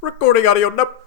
Recording audio. Nope.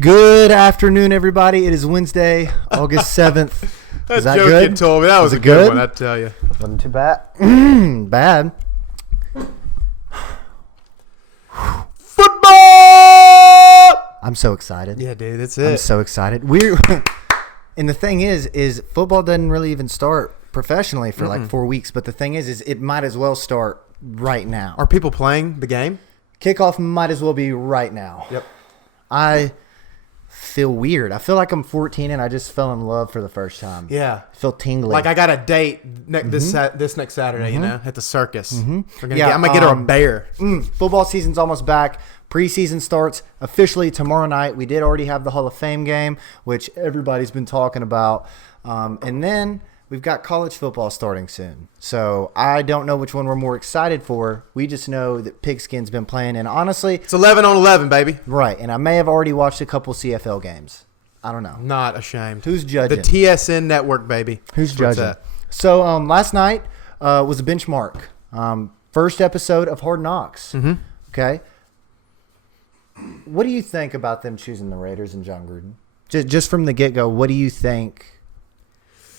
Good afternoon, everybody. It is Wednesday, August 7th. Is that joke good? you told me. That was it a good good? one, I tell you. Wasn't too bad. Bad. Football! I'm so excited. Yeah, dude, that's I'm it. so excited. And the thing is football doesn't really even start professionally for like 4 weeks. But the thing is it might as well start right now. Are people playing the game? Kickoff might as well be right now. Yep. I feel weird. I feel like I'm 14 and I just fell in love for the first time. Yeah. I feel tingly. Like I got a date this next Saturday, you know, at the circus. I'm gonna get her a bear. Football season's almost back. Preseason starts officially tomorrow night. We did already have the Hall of Fame game, which everybody's been talking about. And then we've got college football starting soon. So I don't know which one we're more excited for. We just know that Pigskin's been playing. And honestly, It's 11 on 11, baby. right. And I may have already watched a couple CFL games. I don't know. Not ashamed. Who's judging? The TSN network, baby. Who's That's what's judging? that. So last night was a benchmark. First episode of Hard Knocks. Okay. What do you think about them choosing the Raiders and John Gruden? Just from the get go, what do you think?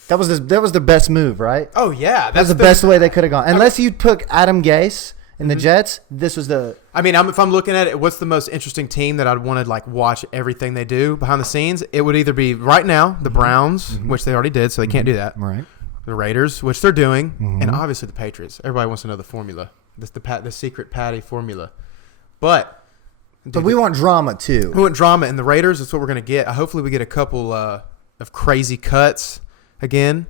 That was the best move, right? Oh, yeah. That was the best way they could have gone. Unless you took Adam Gase and the Jets, this was the. I mean, if I'm looking at it, what's the most interesting team that I'd want to like watch everything they do behind the scenes? It would either be right now the Browns, which they already did, so they can't do that. Right. The Raiders, which they're doing, and obviously the Patriots. Everybody wants to know the formula, the secret Patty formula. But We want drama too. we want drama, and the Raiders. That's what we're gonna get. Hopefully, we get a couple of crazy cuts again,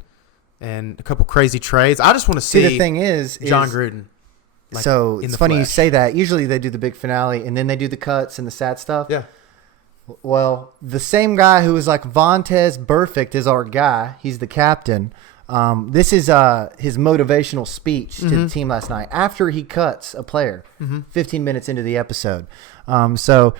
and a couple crazy trades. I just want to see the thing is John Gruden. Like, so in it's the funny you flesh. say that. Usually they do the big finale and then they do the cuts and the sad stuff. Yeah. Well, the same guy who was like Vontez Burfict is our guy. He's the captain. This is his motivational speech to the team last night after he cuts a player 15 minutes into the episode. So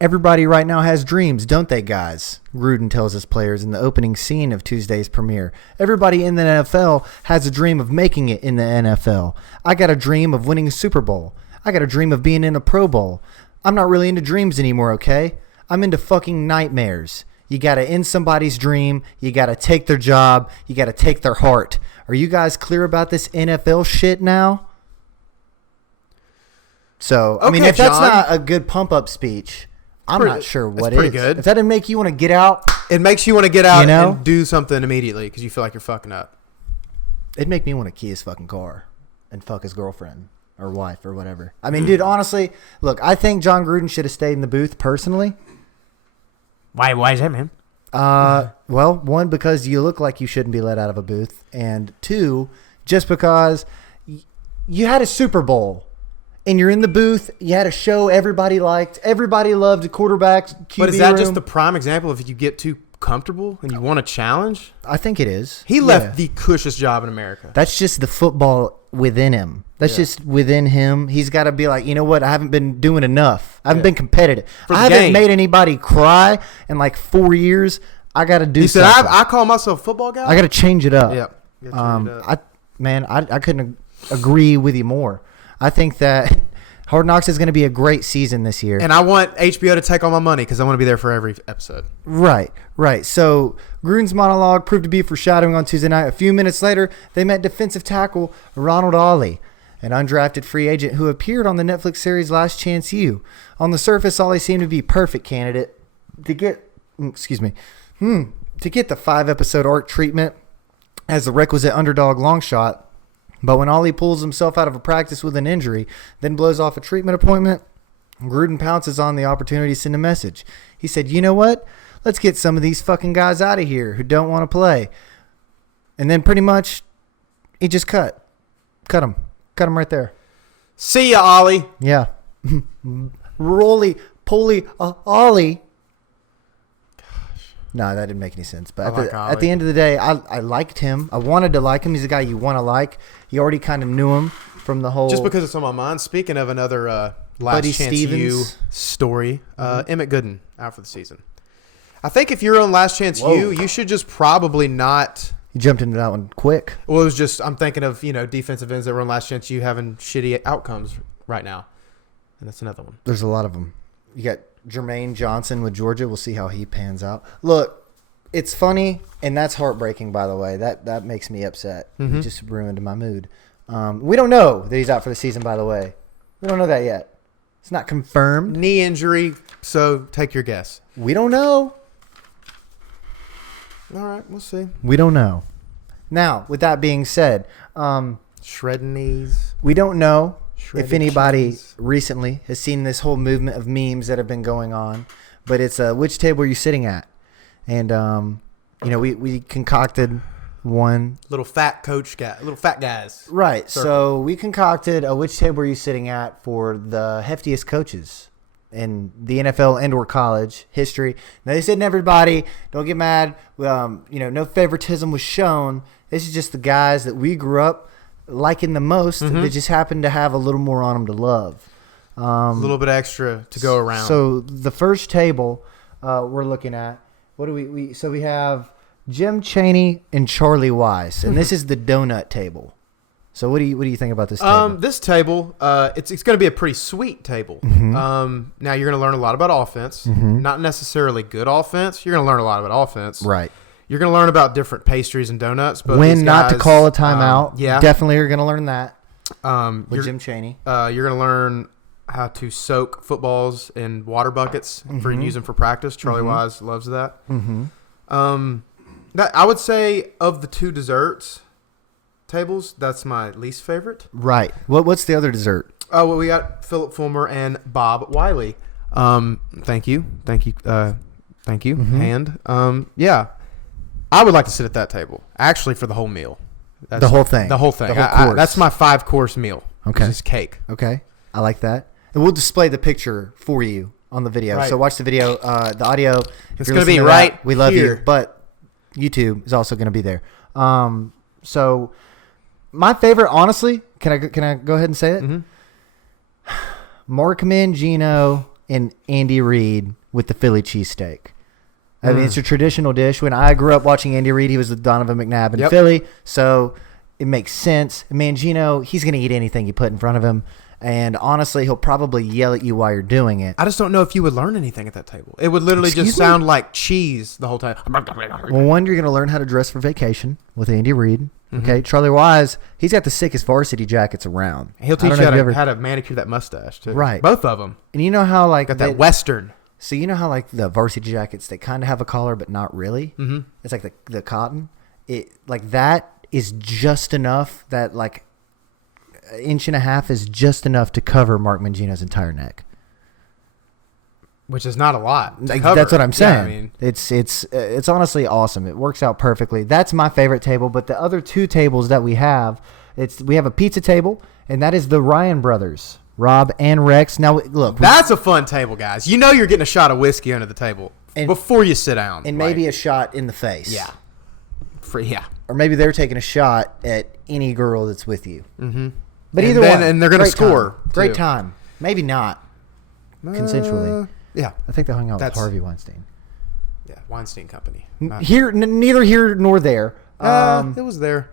everybody right now has dreams, don't they, guys? Gruden tells his players in the opening scene of Tuesday's premiere. Everybody in the NFL has a dream of making it in the NFL. I got a dream of winning a Super Bowl. I got a dream of being in a Pro Bowl. I'm not really into dreams anymore, okay? I'm into fucking nightmares. You got to end somebody's dream. You got to take their job. You got to take their heart. Are you guys clear about this NFL shit now? So, I mean, Okay, if that's John. not a good pump-up speech, I'm pretty- not sure that's what pretty is. good. If that didn't make you want to get out, It makes you want to get out You know? and do something immediately because you feel like you're fucking up. it'd make me want to key his fucking car and fuck his girlfriend or wife or whatever. I mean, dude, honestly, look, I think John Gruden should have stayed in the booth personally. Why is that, man? Well, one, because you look like you shouldn't be let out of a booth, and two, just because you had a Super Bowl and you're in the booth, you had a show everybody liked, everybody loved the quarterbacks, QB But is that room. just the prime example of if you get too comfortable and you want a challenge? I think it is. He Yeah. left the cushest job in America. That's just the football within him. That's just within him. He's got to be like, you know what? I haven't been doing enough. I haven't been competitive. For the I haven't game. made anybody cry in like 4 years. I got to do He said, something. I call myself a football guy? I got to change it up. Yeah. You gotta change it up. I couldn't agree with you more. I think that Hard Knocks is going to be a great season this year. And I want HBO to take all my money because I want to be there for every episode. Right. So Gruden's monologue proved to be foreshadowing on Tuesday night. A few minutes later, they met defensive tackle Ronald Ollie, an undrafted free agent who appeared on the Netflix series Last Chance U. On the surface, Ollie seemed to be a perfect candidate to get the 5-episode arc treatment as the requisite underdog long shot. But when Ollie pulls himself out of a practice with an injury, then blows off a treatment appointment, Gruden pounces on the opportunity to send a message. He said, you know what? Let's get some of these fucking guys out of here who don't want to play. And then pretty much he just cut him right there. See ya, Ollie. Yeah. roly poly ollie. No, that didn't make any sense. But at the end of the day, I liked him. I wanted to like him. He's a guy you want to like. You already kind of knew him from the whole. Just because it's on my mind. Speaking of another Last Buddy Chance Stevens. U story, Emmett Gooden out for the season. I think if you're on Last Chance U, you should just probably not. You jumped into that one quick. Well, it was just I'm thinking of defensive ends that were on Last Chance U having shitty outcomes right now, and that's another one. There's a lot of them. You got Jermaine Johnson with Georgia. We'll see how he pans out. Look, it's funny, and that's heartbreaking, by the way. That makes me upset. You just ruined my mood. We don't know that he's out for the season, by the way. We don't know that yet. It's not confirmed. Knee injury, so take your guess. We don't know. All right, we'll see. We don't know. Now, with that being said, Shredding knees. we don't know Shredded if anybody cheese. recently has seen this whole movement of memes that have been going on, but it's which table are you sitting at? And we concocted one. Little fat guys. Right. Circle. So we concocted a which table are you sitting at for the heftiest coaches in the NFL and or college history. Now they said everybody, don't get mad. No favoritism was shown. This is just the guys that we grew up liking the most. That just happened to have a little more on them to love. A little bit extra to go around. So the first table we're looking at, what do we so we have Jim Chaney and Charlie Wise, and this is the donut table. So what do you think about this table? This table, it's going to be a pretty sweet table. Now you're going to learn a lot about offense, not necessarily good offense. You're going to learn a lot about offense. Right. You're going to learn about different pastries and donuts. But When these not to guys, call a timeout. Yeah. Definitely you're going to learn that with You're Jim Chaney. going to learn how to soak footballs in water buckets for use them for practice. Charlie Wise loves that. That I would say of the two desserts tables, that's my least favorite. Right. What's the other dessert? Oh, well, we got Philip Fulmer and Bob Wiley. Thank you. And yeah, I would like to sit at that table actually for the whole meal. That's The whole thing. The whole thing. The whole course. That's my 5-course meal. Okay. It's just cake. Okay. I like that. And we'll display the picture for you on the video. Right. So watch the video. The audio. if It's you're gonna be listening to right that, we love here. you. But YouTube is also going to be there. So my favorite, honestly, can I go ahead and say it? Mark Mangino and Andy Reid with the Philly cheesesteak. I mean, it's a traditional dish. When I grew up watching Andy Reid, he was with Donovan McNabb in Philly, so it makes sense. Mangino, he's going to eat anything you put in front of him, and honestly, he'll probably yell at you while you're doing it. I just don't know if you would learn anything at that table. It would literally Excuse just me? sound like cheese the whole time. Well, one, you're going to learn how to dress for vacation with Andy Reid. Okay, Charlie Wise, he's got the sickest varsity jackets around. He'll I teach don't you know if how to manicure that mustache too. Right. Both of them And you know how like got that Western. So you know how like the varsity jackets, they kind of have a collar, but not really. It's like the cotton. It like that is just enough. That like an inch and a half is just enough to cover Mark Mangino's entire neck. Which is not a lot. to Like, cover. that's what I'm saying. Yeah, I mean, It's honestly awesome. It works out perfectly. That's my favorite table. But the other two tables that we have a pizza table, and that is the Ryan brothers, Rob and Rex. Now look, that's a fun table, guys. You know you're getting a shot of whiskey under the table before you sit down, and maybe a shot in the face. yeah, Or maybe they're taking a shot at any girl that's with you. But And either then- one, and they're gonna great score, time. Great too. time. Maybe not consensually. Yeah, I think they hung out with That's- Harvey Weinstein. yeah. Weinstein Company. Neither here nor there. It was there.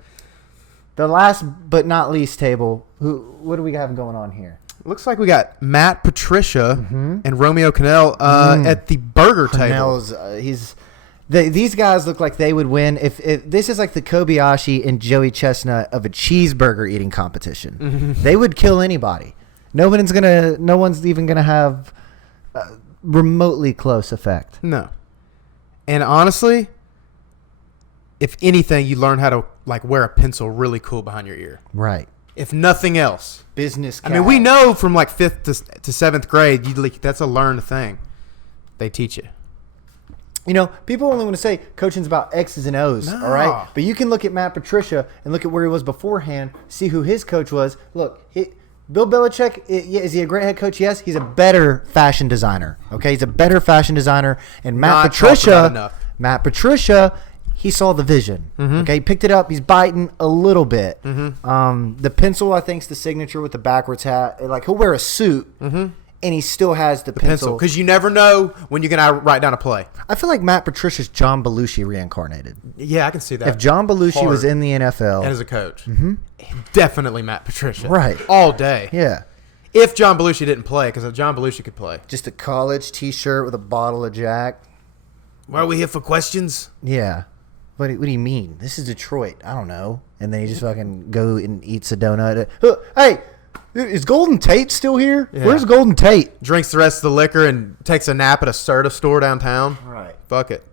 The last but not least table. What do we have going on here? Looks like we got Matt Patricia and Romeo Cannell at the burger table. Cornell's, these guys look like they would win if this is like the Kobayashi and Joey Chestnut of a cheeseburger eating competition. They would kill anybody. No one's even gonna have remotely close effect. No. And honestly, if anything, you learn how to like wear a pencil really cool behind your ear. Right. If nothing else. Business. I mean, we know from like 5th to 7th grade, that's a learned thing. They teach you. You know, people only want to say coaching's about X's and O's, No. all right? But you can look at Matt Patricia and look at where he was beforehand, see who his coach was. Look, Bill Belichick, is he a great head coach? Yes. He's a better fashion designer. Okay, he's a better fashion designer. And Not talked about enough. Matt Patricia, he saw the vision. Okay, he picked it up. He's biting a little bit. The pencil, I think, is the signature with the backwards hat. Like, he'll wear a suit, and he still has the pencil. Because you never know when you're going to write down a play. I feel like Matt Patricia's John Belushi reincarnated. Yeah, I can see that. If John Belushi Hard. was in the NFL, And as a coach. Definitely Matt Patricia. Right. All day. yeah, If John Belushi didn't play, because John Belushi could play. just a college T-shirt with a bottle of Jack. Why are we here for questions? Yeah. What do you mean? This is Detroit. I don't know. And then he just fucking go and eats a donut. Hey, is Golden Tate still here? Yeah. Where's Golden Tate? Drinks the rest of the liquor and takes a nap at a Serta store downtown. Right. Fuck it.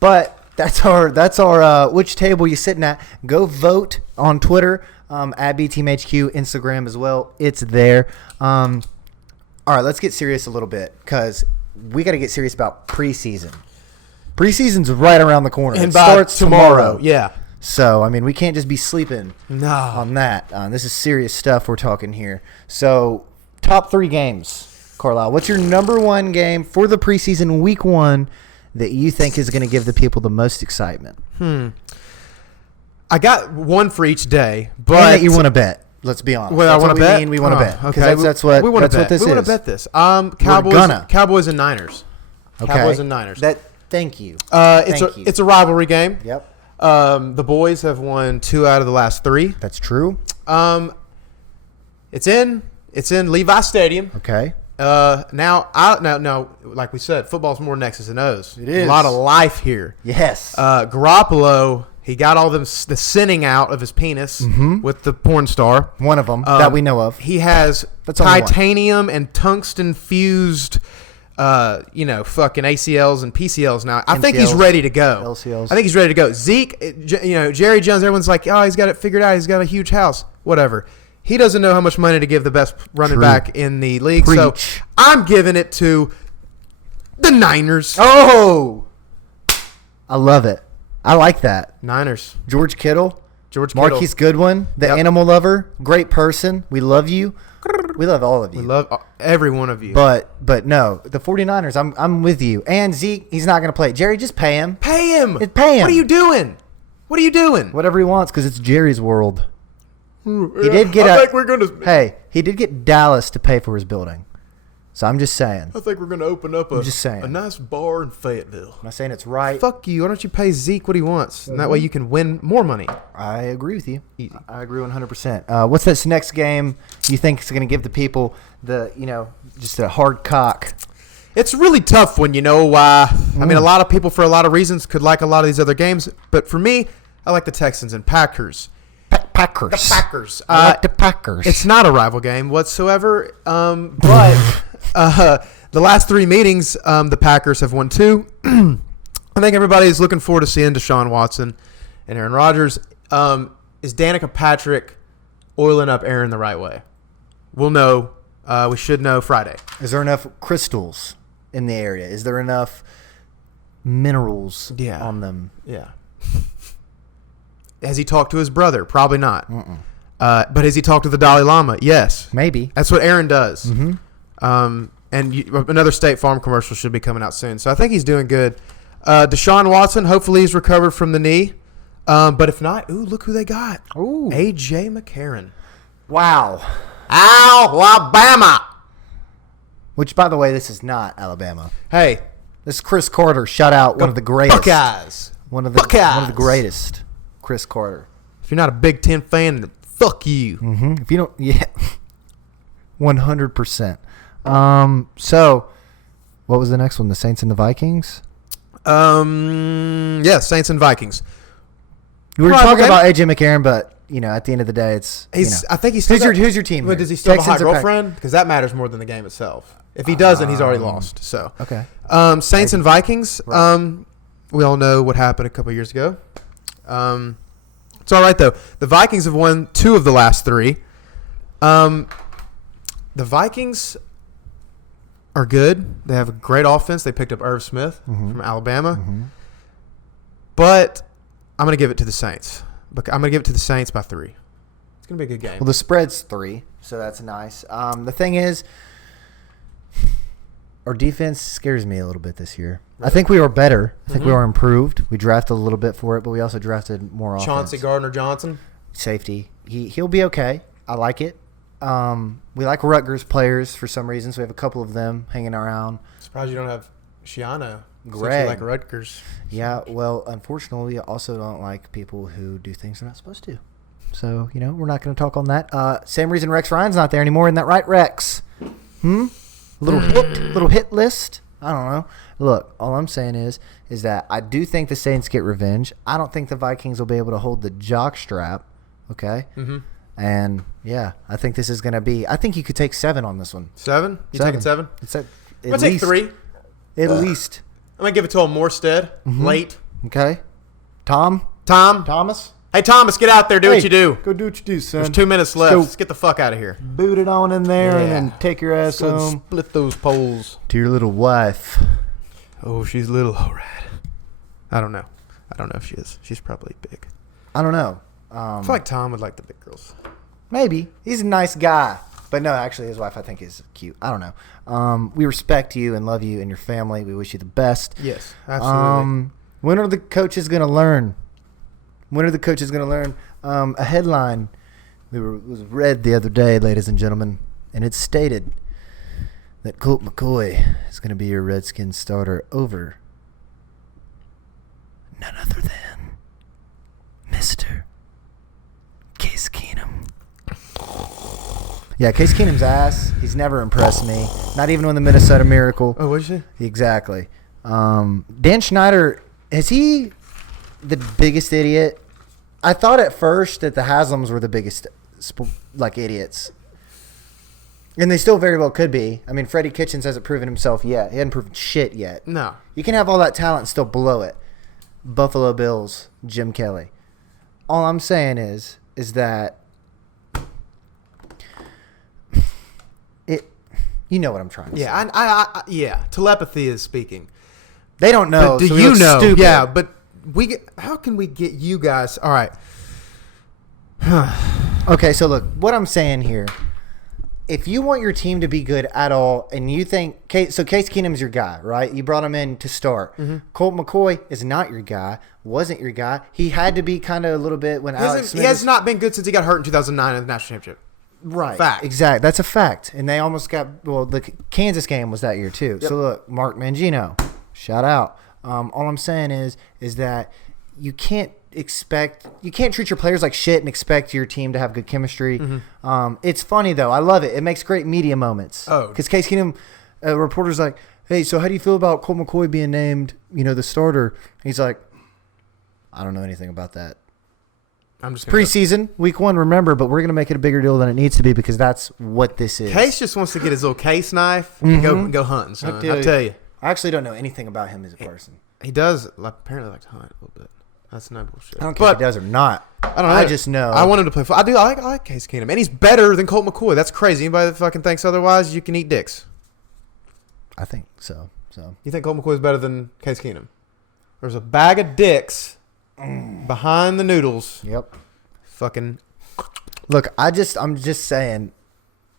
But that's our which table you sitting at. Go vote on Twitter at BTeamHQ, Instagram as well. It's there. All right, let's get serious a little bit because we got to get serious about preseason. Preseason's right around the corner. And it by starts tomorrow. Yeah. So, I mean, we can't just be sleeping No. on that. This is serious stuff we're talking here. So, top 3 games, Carlisle. What's your number 1 game for the preseason week 1 that you think is going to give the people the most excitement? I got one for each day, but And that you want to bet. Let's be honest. Well, I That's want what to we bet. mean. We want to bet. Okay, Because that's what we wanna that's bet. what this we is. want to bet this. gonna. Cowboys and Niners. Okay. Cowboys and Niners. Thank you. Thank you. It's a rivalry game. Yep. The boys have won 2 out of the last 3. That's true. It's in Levi Stadium. Okay. Now, like we said, football's more than X's and O's. It is. A lot of life here. Yes. Garoppolo, he got all the sinning out of his penis with the porn star. One of them that we know of. He has That's only one. titanium and tungsten fused, fucking ACLs and PCLs now. I think he's MCLs, ready to go. LCLs. I think he's ready to go. Zeke, Jerry Jones, everyone's like, oh, he's got it figured out. He's got a huge house. Whatever. He doesn't know how much money to give the best running True. back in the league. Preach. So I'm giving it to the Niners. Oh, I love it. I like that. Niners. George Kittle. George Kittle. Marquise Goodwin, the Yep. animal lover, great person. We love you. We love all of you. We love every one of you. But no, the 49ers, I'm with you. And Zeke, he's not going to play. Jerry, just pay him. Pay him. Pay him. What are you doing? What are you doing? Whatever he wants because it's Jerry's world. He did get I think we're gonna. Hey, he did get Dallas to pay for his building. So I'm just saying. I think we're gonna open up just saying. a nice bar in Fayetteville. I'm not saying it's right. Fuck you. Why don't you pay Zeke what he wants? And that way you can win more money. I agree with you. Easy. I agree 100%. What's this next game you think is going to give the people just a hard cock? It's really tough when you know why. I mean, a lot of people for a lot of reasons could like a lot of these other games, but for me, I like the Texans and Packers. Packers. The Packers. I like the Packers. It's not a rival game whatsoever, but the last 3 meetings, the Packers have won 2. I think everybody's looking forward to seeing Deshaun Watson and Aaron Rodgers. Is Danica Patrick oiling up Aaron the right way? We'll know. We should know Friday. Is there enough crystals in the area? Is there enough minerals on them? Yeah. Has he talked to his brother? Probably not. But has he talked to the Dalai Lama? Yes. Maybe. That's what Aaron does. And another State Farm commercial should be coming out soon. So I think he's doing good. Deshaun Watson, hopefully he's recovered from the knee. But if not, look who they got. Ooh. A.J. McCarron. Wow. Alabama. Which, by the way, this is not Alabama. Hey. This is Chris Carter. Shout out one of the greatest. Buckeyes. One of the greatest. Chris Carter. If you're not a Big Ten fan, then fuck you. If you don't, 100%. So, what was the next one? The Saints and the Vikings? Yeah, Saints and Vikings. We were Rival talking game. about A.J. McCarron, but, at the end of the day, it's, I think he's still who's your team? But here? does he still have a hot Texans or Pack- girlfriend? Because that matters more than the game itself. If he doesn't, he's already lost. So Okay. Saints and Vikings. Right. We all know what happened a couple years ago. It's all right though. The Vikings have won 2 of the last 3. The Vikings are good. They have a great offense. They picked up Irv Smith from Alabama. But I'm going to give it to the Saints. I'm going to give it to the Saints by 3. It's going to be a good game. Well, the spread's 3, so that's nice. The thing is, our defense scares me a little bit this year. Really? I think we are better. I think we are improved. We drafted a little bit for it, but we also drafted more offense. Chauncey Gardner-Johnson. Safety. He'll be okay. I like it. We like Rutgers players for some reason, so we have a couple of them hanging around. Surprised you don't have Shiano. Greg. You like Rutgers. Yeah, well, unfortunately, we also don't like people who do things they're not supposed to. So, we're not going to talk on that. Same reason Rex Ryan's not there anymore. Isn't that right, Rex? Little hit list? I don't know. Look, all I'm saying is that I do think the Saints get revenge. I don't think the Vikings will be able to hold the jock strap. Okay? Mm-hmm. And, yeah, I think this is going to be – I think you could take 7 on this one. 7? You taking 7? I'm going to take 3. At least. I'm going to give it to him Morstead. Late. Okay. Thomas? Hey, Thomas, get out there. Do what you do. Go do what you do, son. There's 2 minutes left. Let's get the fuck out of here. Boot it on in there and then take your ass home. Split those poles. To your little wife. Oh, she's little. All right. I don't know if she is. She's probably big. I don't know. I feel like Tom would like the big girls. Maybe. He's a nice guy. But no, actually, his wife I think is cute. I don't know. We respect you and love you and your family. We wish you the best. Yes, absolutely. When are the coaches going to learn? A headline was read the other day, ladies and gentlemen, and it stated that Colt McCoy is going to be your Redskins starter over none other than Mr. Case Keenum. Yeah, Case Keenum's ass. He's never impressed me. Not even with the Minnesota Miracle. Oh, what'd you say? Exactly. Dan Schneider, is he the biggest idiot? I thought at first that the Haslams were the biggest, idiots. And they still very well could be. I mean, Freddie Kitchens hasn't proven himself yet. He hasn't proven shit yet. No. You can have all that talent and still blow it. Buffalo Bills, Jim Kelly. All I'm saying is that you know what I'm trying to say. Yeah, telepathy is speaking. They don't know. But do so you know? Stupid. Yeah, but how can we get you guys? All right. Okay, so look, what I'm saying here, if you want your team to be good at all, and you think Case Keenum's your guy, right? You brought him in to start. Mm-hmm. Colt McCoy is not your guy. Wasn't your guy. He had to be kind of a little bit when Alex Smith. He has not been good since he got hurt in 2009 in the national championship. Right. Fact. Exactly. That's a fact. And they almost got, the Kansas game was that year too. Yep. So look, Mark Mangino, shout out. All I'm saying is that you can't treat your players like shit and expect your team to have good chemistry. Mm-hmm. It's funny though. I love it. It makes great media moments. Oh. Because Case Keenum, reporter's like, hey, so how do you feel about Colt McCoy being named, the starter? He's like, I don't know anything about that. I'm just preseason, week 1, remember, but we're going to make it a bigger deal than it needs to be because that's what this is. Case just wants to get his little case knife and go hunting, son. I tell you. I actually don't know anything about him as a person. He does apparently like to hunt a little bit. That's not bullshit. I don't care if he does or not. I don't know. I just know. I want him to play football. I like Case Keenum. And he's better than Colt McCoy. That's crazy. Anybody that fucking thinks otherwise, you can eat dicks. I think so. You think Colt McCoy is better than Case Keenum? There's a bag of dicks behind the noodles. Yep. Fucking. Look, I'm just saying,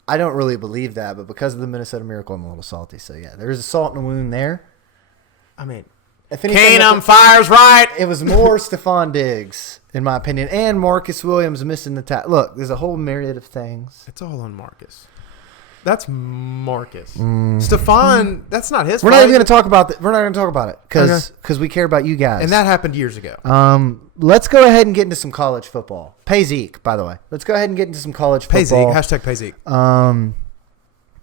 I don't really believe that, but because of the Minnesota Miracle, I'm a little salty. So yeah, there's a salt in the wound there. I mean, if anything, Keenum fires right. It was more Stephon Diggs, in my opinion, and Marcus Williams missing the tackle. Look, there's a whole myriad of things. It's all on Marcus. That's Marcus. Stephon, that's not his fault. We're not even going to talk about that. We're not going to talk about it because we care about you guys. And that happened years ago. Let's go ahead and get into some college football. Pay Zeke, by the way. Let's go ahead and get into some college football. Pay Zeke. Hashtag Pay Zeke.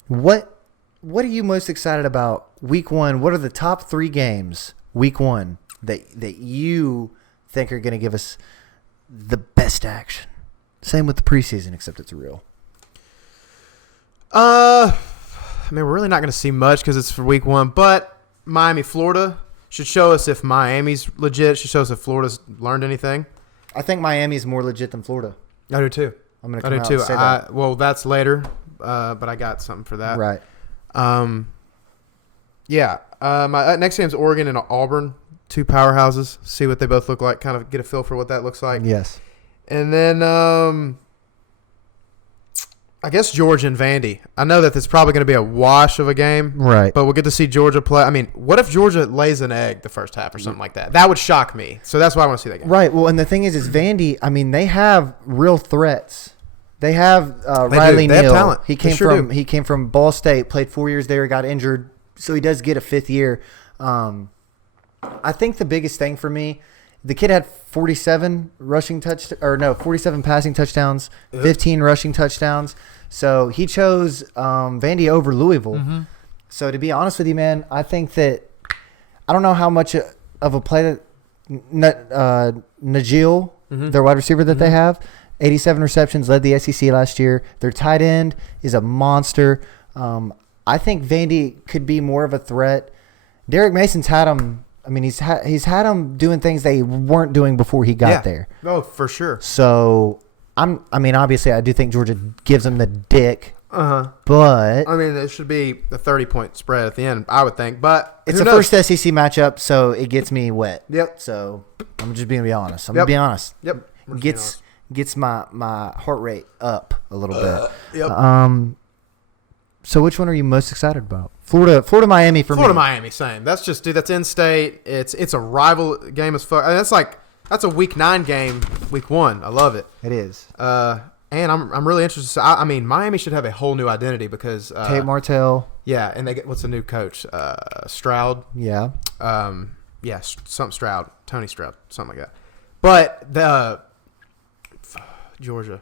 What are you most excited about week 1? What are the top 3 games week 1 that you think are going to give us the best action? Same with the preseason, except it's real. I mean, we're really not going to see much because it's for week 1, but Miami, Florida should show us if Miami's legit. Should show us if Florida's learned anything. I think Miami's more legit than Florida. I do too. I'm going to come out and say that. Well, that's later, but I got something for that. Right. Yeah. My next game's Oregon and Auburn, 2 powerhouses. See what they both look like. Kind of get a feel for what that looks like. Yes. And then I guess Georgia and Vandy. I know that it's probably going to be a wash of a game. Right. But we'll get to see Georgia play. I mean, what if Georgia lays an egg the first half or something like that? That would shock me. So that's why I want to see that game. Right. Well, and the thing is Vandy, I mean, they have real threats. They have They Riley do. They have Neal. talent. He They came sure from do. he came from Ball State, played 4 years there, got injured, so he does get a fifth year. I think the biggest thing for me, the kid had 47 passing touchdowns, 15 rushing touchdowns. So he chose Vandy over Louisville. Mm-hmm. So to be honest with you, man, I think that I don't know how much of a play that Najeel, their wide receiver that they have, 87 receptions, led the SEC last year. Their tight end is a monster. I think Vandy could be more of a threat. Derek Mason's had him. I mean, he's had them doing things they weren't doing before he got there. Oh, for sure. So obviously, I do think Georgia gives them the dick, Uh-huh. but I mean, it should be a 30-point spread at the end, I would think. But it's who the knows? first SEC matchup, so it gets me wet. Yep. So I'm just being honest. I'm Yep. gonna be honest. Yep. We're just being Gets my heart rate up a little bit. Yep. So which one are you most excited about? Florida, Miami for Florida, me. Miami, same. That's just, dude, that's in-state. It's a rival game as fuck. I mean, that's a Week 9 game, Week 1. I love it. It is. And I'm really interested. I mean, Miami should have a whole new identity because Tate Martell. yeah, and they get what's the new coach? Stroud. Yeah. Yeah, something Stroud, Tony Stroud, something like that. But the Georgia,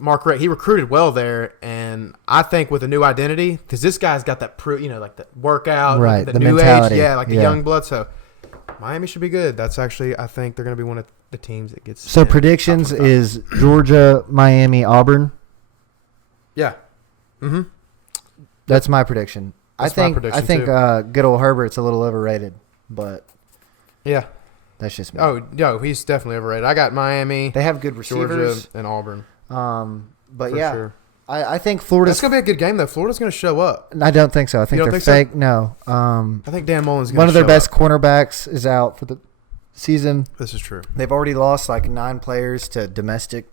Mark Ray, he recruited well there, and I think with a new identity, because this guy's got that like the workout, Right, the the new mentality. age, yeah, like the Yeah. young blood. So Miami should be good. That's actually, I think they're going to be one of the teams that gets. So in predictions top 25. is Georgia, Miami, Auburn. Yeah. Mm-hmm. That's my prediction. That's my I prediction, think too. good old Herbert's a little overrated, but Yeah. that's just me. Oh, no, he's definitely overrated. I got Miami, They have good receivers. Georgia, and Auburn. But For yeah, sure. I think Florida's. That's going to be a good game, though. Florida's going to show up. I don't think so. I think You don't they're think so? fake. No. I think Dan Mullen's going to One of their show best up. cornerbacks is out for the season. This is true. They've already lost like 9 players to domestic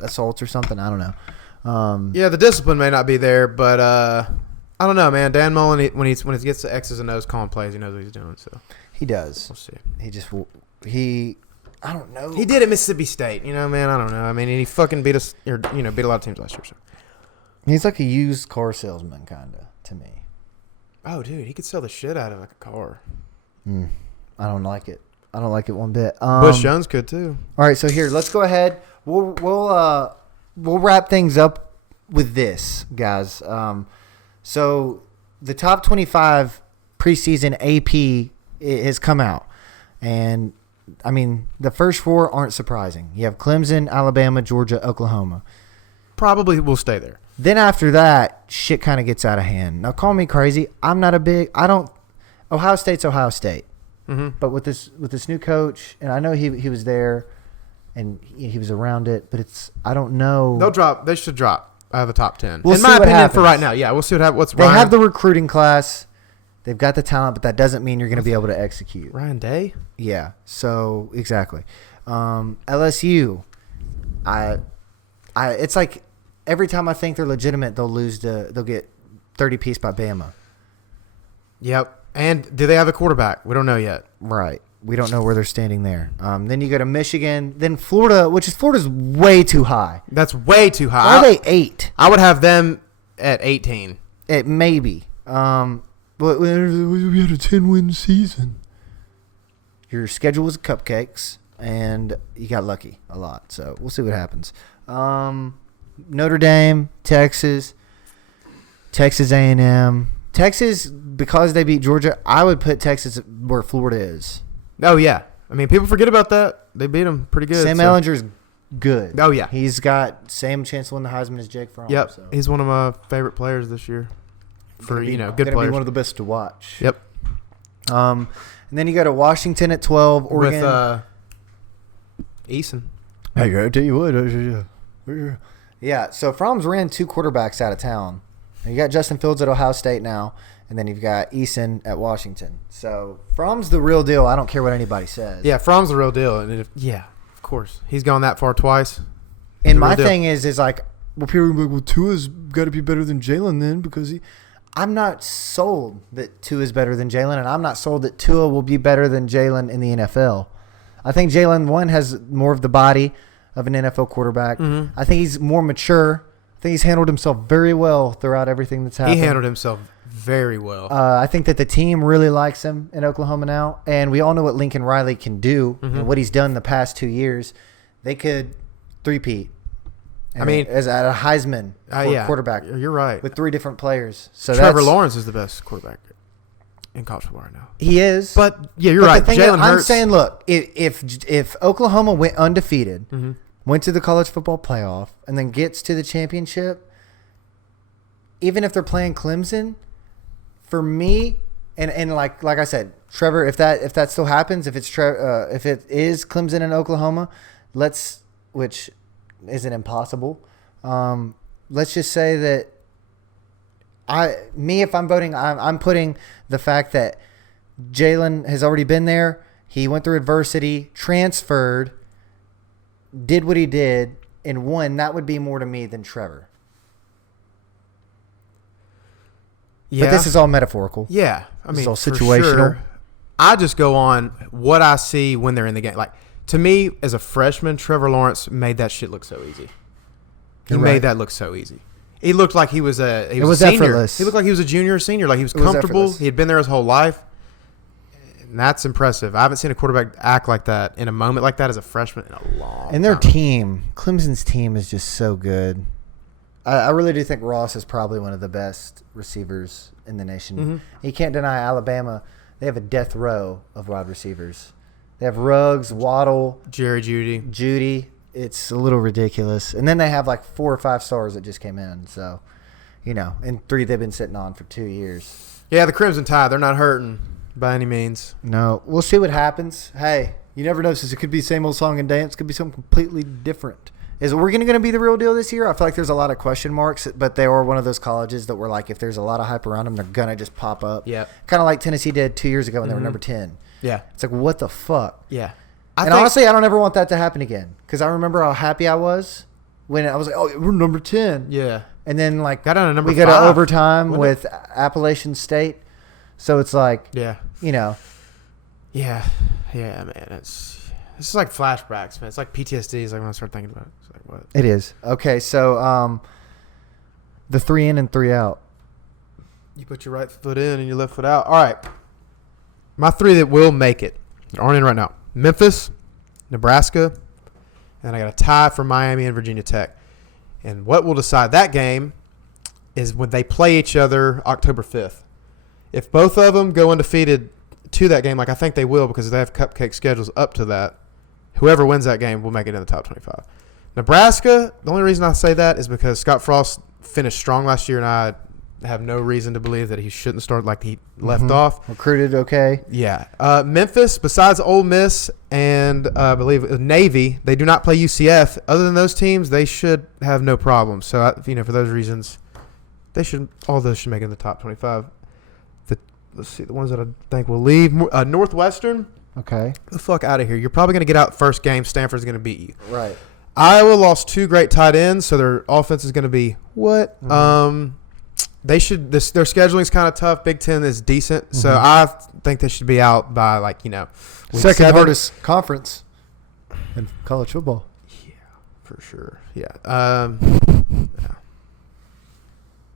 assaults or something. I don't know. Yeah, the discipline may not be there, but I don't know, man. Dan Mullen, when he gets to X's and O's calling plays, he knows what he's doing. So He does. we'll see. I don't know. He did at Mississippi State, man. I don't know. I mean, he fucking beat us, or beat a lot of teams last year. So. He's like a used car salesman, kind of, to me. Oh, dude, he could sell the shit out of like a car. I don't like it. I don't like it one bit. Bush Jones could too. All right, so here, let's go ahead. We'll wrap things up with this, guys. So the top 25 preseason AP has come out, and I mean the first 4 aren't surprising. You have Clemson, Alabama, Georgia, Oklahoma. Probably will stay there. Then after that, shit kind of gets out of hand. Now, call me crazy. Ohio State's Ohio State. Mm-hmm. But with this new coach, and I know he was there, and he was around it, but I don't know. They should drop out of the top 10. We'll In see my what opinion, happens. for right now, yeah, we'll see what happens. They have the recruiting class, they've got the talent, but that doesn't mean you're going to be able to execute. Ryan Day. Yeah. So exactly. LSU, it's like every time I think they're legitimate, they'll get 30 piece by Bama. Yep. And do they have a quarterback? We don't know yet. Right. We don't know where they're standing there. Then you go to Michigan, then Florida, Florida's way too high. That's way too Why high. are they 8? I would have them at 18. It maybe. But we had a 10-win season. Your schedule was cupcakes, and you got lucky a lot. So we'll see what happens. Notre Dame, Texas A&M. Texas, because they beat Georgia, I would put Texas where Florida is. Oh, yeah. I mean, people forget about that. They beat them pretty good. Sam Ellinger's good. Oh, yeah. He's got same chance to win the Heisman as Jake Fromm. Yep. So. He's one of my favorite players this year. For, good gonna players. be one of the best to watch. Yep. And then you go to Washington at 12. Oregon. With Eason. Hey, I tell you what. Yeah, so Fromm's ran 2 quarterbacks out of town. You got Justin Fields at Ohio State now, and then you've got Eason at Washington. So Fromm's the real deal. I don't care what anybody says. Yeah, Fromm's the real deal. And yeah, of course. He's gone that far twice. And the my real deal. thing is like well, people are gonna be like, well, Tua's got to be better than Jalen then because he. I'm not sold that Tua is better than Jalen, and I'm not sold that Tua will be better than Jalen in the NFL. I think Jalen, one, has more of the body of an NFL quarterback. Mm-hmm. I think he's more mature. I think he's handled himself very well throughout everything that's happened. He handled himself very well. I think that the team really likes him in Oklahoma now, and we all know what Lincoln Riley can do and what he's done the past 2 years. They could three-peat. I mean, as at a Heisman quarterback. You're right. With 3 different players. So Trevor Lawrence is the best quarterback in college football right now. He is. But yeah, you're right. Jalen Hurts. I'm saying, look, if Oklahoma went undefeated, went to the college football playoff, and then gets to the championship, even if they're playing Clemson, for me, and like I said, Trevor, if that still happens, if it is Clemson and Oklahoma, which isn't impossible. Let's just say that if I'm voting, I'm putting the fact that Jalen has already been there. He went through adversity, transferred, did what he did, and won. That would be more to me than Trevor. Yeah. But this is all metaphorical. Yeah. I mean, it's all situational. Sure, I just go on what I see when they're in the game. Like, to me, as a freshman, Trevor Lawrence made that shit look so easy. He made that look so easy. He looked like he was a senior. Effortless. He looked like he was a junior or senior. Like he was comfortable. Effortless. He had been there his whole life. And that's impressive. I haven't seen a quarterback act like that in a moment like that as a freshman in a long time. And their team, Clemson's team, is just so good. I really do think Ross is probably one of the best receivers in the nation. You can't deny Alabama. They have a death row of wide receivers. They have Ruggs, Waddle, Jerry Judy. It's a little ridiculous. And then they have like 4 or 5 stars that just came in. So, and 3 they've been sitting on for 2 years. Yeah, the Crimson Tide, they're not hurting by any means. No, we'll see what happens. Hey, you never know. Since it could be same old song and dance, it could be something completely different. Is Oregon going to be the real deal this year? I feel like there's a lot of question marks, but they are one of those colleges that were like, if there's a lot of hype around them, they're going to just pop up. Yeah. Kind of like Tennessee did 2 years ago when they were number 10. Yeah. It's like, what the fuck? Yeah. Honestly, I don't ever want that to happen again because I remember how happy I was when I was like, oh, we're number 10. Yeah. And then, like, got on a number we go 5, to overtime with Appalachian State. So it's like, Yeah, man. It's like flashbacks, man. It's like PTSD. It's like when I start thinking about it. It's like, what? It is. Okay, so the 3 in and 3 out. You put your right foot in and your left foot out. All right. My 3 that will make it that aren't in right now. Memphis, Nebraska, and I got a tie for Miami and Virginia Tech. And what will decide that game is when they play each other October 5th. If both of them go undefeated to that game, like I think they will because they have cupcake schedules up to that, whoever wins that game will make it in the top 25. Nebraska, the only reason I say that is because Scott Frost finished strong last year, and I have no reason to believe that he shouldn't start like he left off. Recruited okay. Yeah. Memphis, besides Ole Miss and I believe Navy, they do not play UCF. Other than those teams, they should have no problem. So, for those reasons, all those should make it in the top 25. Let's see, the ones that I think will leave. Northwestern. Okay. Get the fuck out of here. You're probably going to get out first game. Stanford's going to beat you. Right. Iowa lost 2 great tight ends, so their offense is going to be what? They should. Their scheduling is kind of tough. Big Ten is decent, so I think they should be out by week second 7. hardest conference in college football. Yeah, for sure. Yeah. Yeah.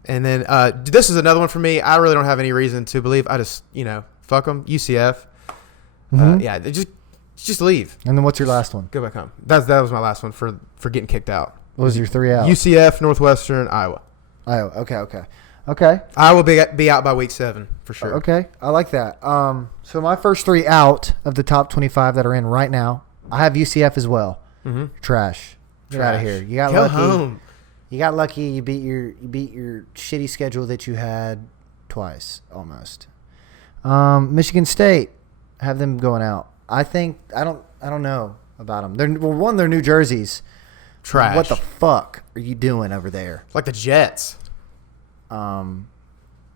And then this is another one for me. I really don't have any reason to believe. I just fuck them. UCF. Yeah, just leave. And then what's your last one? Go back home. That was my last one for getting kicked out. What was your 3 out? UCF, Northwestern, Iowa. Iowa. Okay. I will be out by week 7 for sure. Okay, I like that. So my first 3 out of the top 25 that are in right now, I have UCF as well. Trash. Get out of here. You got lucky. Home. You got lucky. You beat your shitty schedule that you had twice almost. Michigan State, have them going out. I think I don't know about them. They're New Jerseys. Trash. What the fuck are you doing over there? Like the Jets.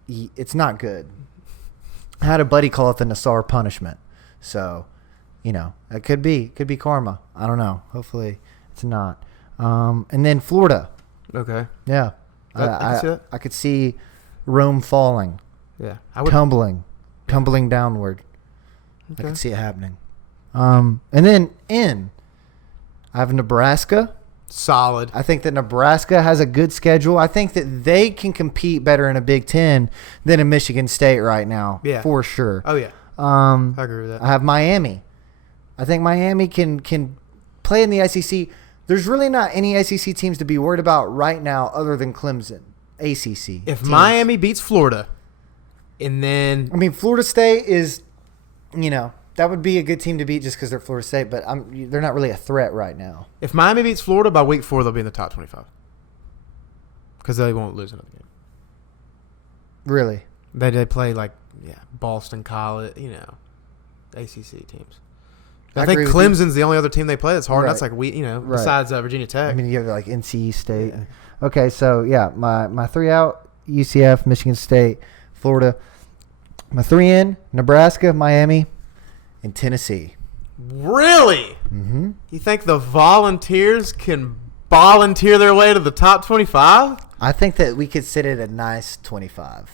It's not good. I had a buddy call it the Nassar punishment. So, it could be karma. I don't know. Hopefully it's not. And then Florida. Okay. Yeah. I can see that. I could see Rome falling, Yeah. I would. tumbling downward. Okay. I could see it happening. And then I have Nebraska. Solid. I think that Nebraska has a good schedule. I think that they can compete better in a Big Ten than in Michigan State right now. Yeah. For sure. Oh yeah. I I agree with that. have Miami. I think Miami can play in the SEC. There's really not any SEC teams to be worried about right now other than Clemson. ACC. If teams. Miami beats Florida, and then I mean, Florida State is, that would be a good team to beat just because they're Florida State, but they're not really a threat right now. if Miami beats Florida by week 4, they'll be in the top 25 because they won't lose another game. Really? They play Boston College, ACC teams. I I think agree with you. Clemson's the only other team they play that's hard. Right. That's Right. besides Virginia Tech. I mean, you have like NC State. Yeah. Okay, so yeah, my 3 out: UCF, Michigan State, Florida. My 3 in: Nebraska, Miami, and Tennessee. Really? Mm-hmm. You think the Volunteers can volunteer their way to the top 25? I think that we could sit at a nice 25.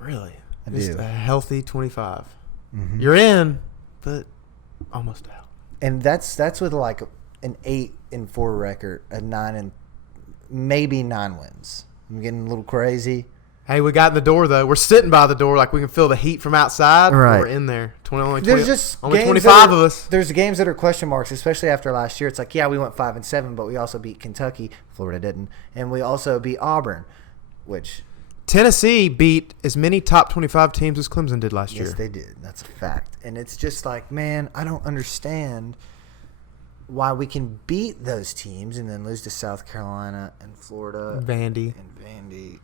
Really? I Just do. a healthy 25. Mm-hmm. You're in, but almost out. And that's with like an 8-4 record, a maybe 9 wins. I'm getting a little crazy. Hey, we got in the door though. We're sitting by the door, like we can feel the heat from outside. Right. We're in there. Only There's just only games 25 of us. There's games that are question marks, especially after last year. It's like, yeah, we went 5-7, but we also beat Kentucky. Florida didn't, and we also beat Auburn, which Tennessee beat as many top 25 teams as Clemson did last year. yes, they did. That's a fact. And it's just like, man, I don't understand why we can beat those teams and then lose to South Carolina and Florida Vandy. and Vandy,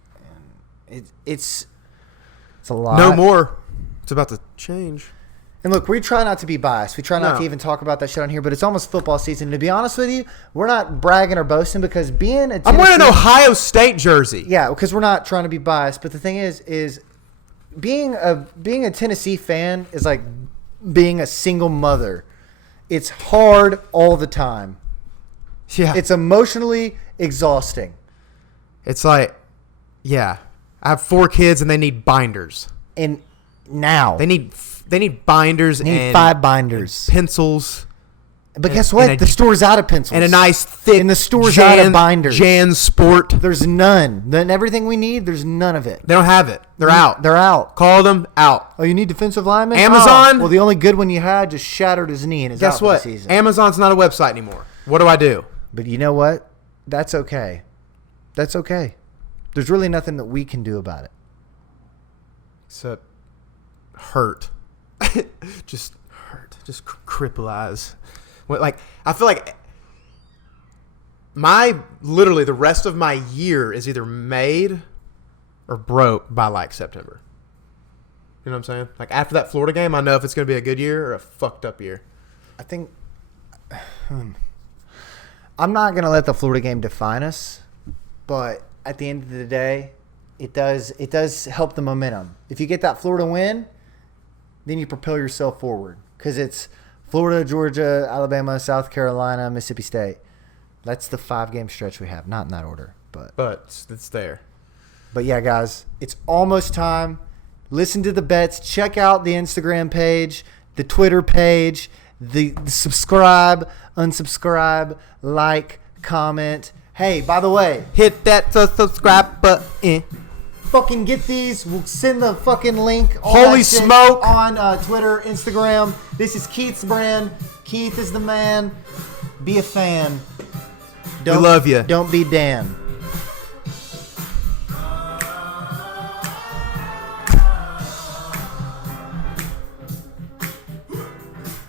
and it's a lot. No more. It's about to change. And look, we try not to be biased. We try not No. to even talk about that shit on here, but it's almost football season. To be honest with you, we're not bragging or boasting because being a I'm wearing an Tennessee- Ohio State jersey. Yeah, because we're not trying to be biased. But the thing is being a Tennessee fan is like being a single mother. It's hard all the time. Yeah. It's emotionally exhausting. It's like, yeah. I have 4 kids and they need binders. And now They need binders they need and 5 binders. pencils But guess what? and a- The store's out of pencils. and a nice thick And the store's out of binders. Jan Sport. There's none. Then everything we need, there's none of it. They don't have it. They're out. They're out. Call them out. Oh, you need defensive linemen? Amazon? Oh, well, the only good one you had just shattered his knee and is out Guess for what? the season. Amazon's not a website anymore. What do I do? But you know what? That's okay. That's okay. There's really nothing that we can do about it. Except hurt. Just hurt. Just crippleize. I feel like literally the rest of my year is either made or broke by like September. You know what I'm saying? Like after that Florida game, I know if it's going to be a good year or a fucked up year. I think I'm not going to let the Florida game define us, but at the end of the day, it does help the momentum. If you get that Florida win, then you propel yourself forward because it's Florida, Georgia, Alabama, South Carolina, Mississippi State. That's the 5-game stretch we have. Not in that order, but it's there. But yeah, guys, it's almost time. Listen to the bets. Check out the Instagram page, the Twitter page, the subscribe, unsubscribe, like, comment. Hey, by the way, Hit that subscribe button. fucking get these. We'll send the fucking link. all Holy that shit smoke. On Twitter, Instagram. This is Keith's brand. Keith is the man. Be a fan. We love ya. Don't be Dan.